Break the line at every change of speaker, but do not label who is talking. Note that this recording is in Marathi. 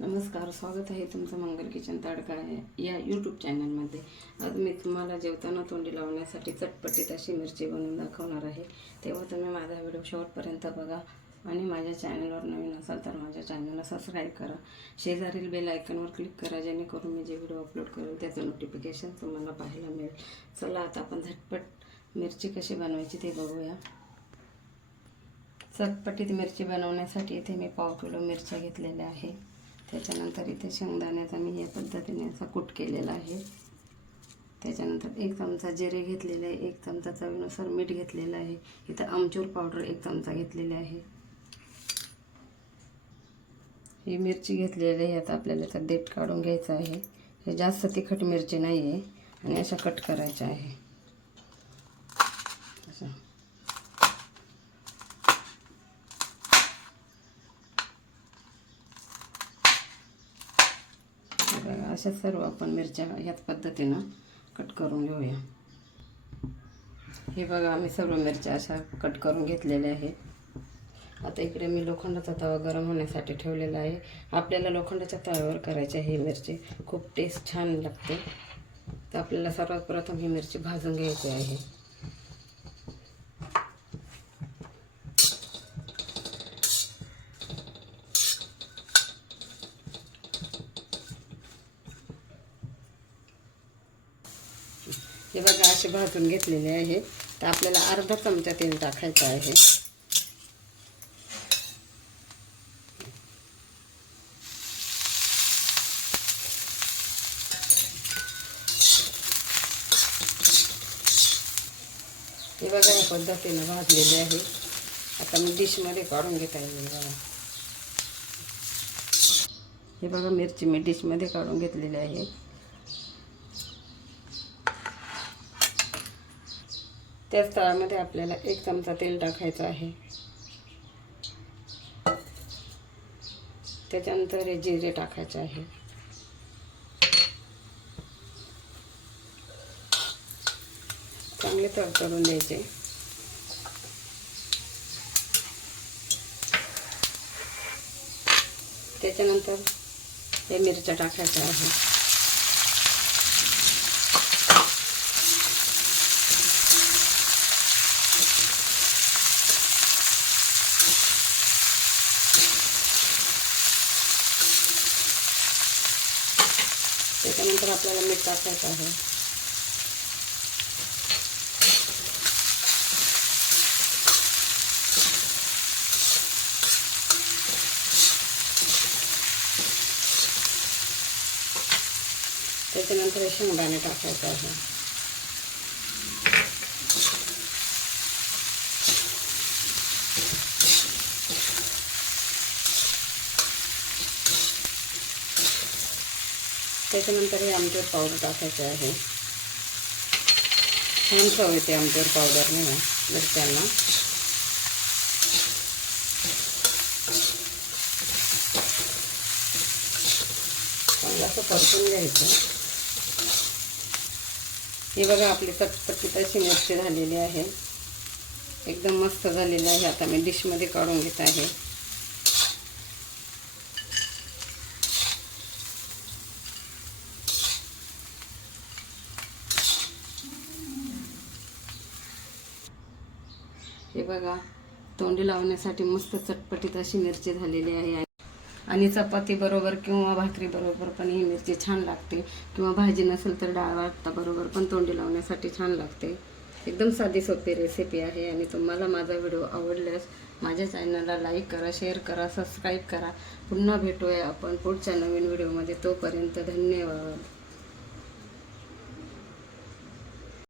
नमस्कार स्वागत आहे तुमचं मंगल किचन तडका या यूट्यूब चॅनलमध्ये आज मी तुम्हाला जेवताना तोंडी लावण्यासाठी चटपटीत अशी मिरची बनवून दाखवणार आहे. तेव्हा तुम्ही माझा व्हिडिओ शेवटपर्यंत बघा आणि माझ्या चॅनलवर नवीन असाल तर माझ्या चॅनलला सबस्क्राईब करा. शेजारील बेल आयकनवर क्लिक करा जेणेकरून मी जे व्हिडिओ अपलोड करेल त्याचं नोटिफिकेशन तुम्हाला पाहायला मिळेल. चला आता आपण झटपट मिरची कशी बनवायची ते बघूया. चटपटीत मिरची बनवण्यासाठी इथे मी पाव किलो मिरच्या घेतलेल्या आहे. त्याच्यानंतर इथे शेंगदाण्याचा मी या पद्धतीने असा कूट केलेला आहे. त्याच्यानंतर एक चमचा जिरे घेतलेले आहे एक चमचा चवीनुसार मीठ घेतलेलं आहे. इथं आमचूर पावडर एक चमचा घेतलेली आहे. ही मिरची घेतलेली आहे आता आपल्याला त्याचा देठ काढून घ्यायचा आहे. हे जास्त तिखट मिरची नाही आहे आणि अशा कट करायच्या आहे अशा हे बघा अशा सर्व आपण मिरच्या ह्याच पद्धतीनं कट करून घेऊया. हे बघा आम्ही सर्व मिरच्या अशा कट करून घेतलेल्या आहेत. आता इकडे मी लोखंडाचा तवा गरम होण्यासाठी ठेवलेला आहे. आपल्याला लोखंडाच्या तव्यावर करायची आहे ही मिरची खूप टेस्ट छान लागते. तर आपल्याला सर्वात प्रथम ही मिरची भाजून घ्यायची आहे. हे बघा असे भाजून घेतलेले आहे. तर आपल्याला अर्धा चमचा तेल टाकायचं आहे. हे बघा या पद्धतीनं भाजलेले आहे. आता मी डिशमध्ये काढून घेता. येईल बघा हे बघा मिरची मी डिशमध्ये काढून घेतलेली आहे. त्याच तळामध्ये आपल्याला एक चमचा तेल टाकायचं आहे. त्याच्यानंतर हे जिरे टाकायचे आहे. चांगले तडतडून द्यायचे. त्याच्यानंतर हे मिरच्या टाकायच्या आहे. त्याच्यानंतर आपल्याला मीठ टाकायचं आहे. त्याच्यानंतर शेंगदाणे टाकायचं आहे. त्याच्यानंतर हे आमचूर पावडर टाकायचं आहे. छान चव येते आमचूर पावडरने ना मिरच्यांना. चांगलं असं परतून घ्यायचं. हे बघा आपली चटपटीत अशी मिरची झालेली आहे. एकदम मस्त झालेली आहे. आता मी डिशमध्ये काढून घेत आहे. हे बघा तोंडी लावण्यासाठी मस्त चटपटीत अशी मिरची झालेली आहे. आणि चपाती बरोबर किंवा भाकरी बरोबर पण ही मिरची छान लागते. किंवा भाजी नसेल तर डाळ वाटता बरोबर पण तोंडी लावण्यासाठी छान लागते. एकदम साधी सोपी रेसिपी आहे आणि तुम्हाला माझा व्हिडिओ आवडल्यास माझ्या चॅनलला लाईक करा शेअर करा सबस्क्राईब करा. पुन्हा भेटूया आपण पुढच्या नवीन व्हिडिओमध्ये तोपर्यंत धन्यवाद.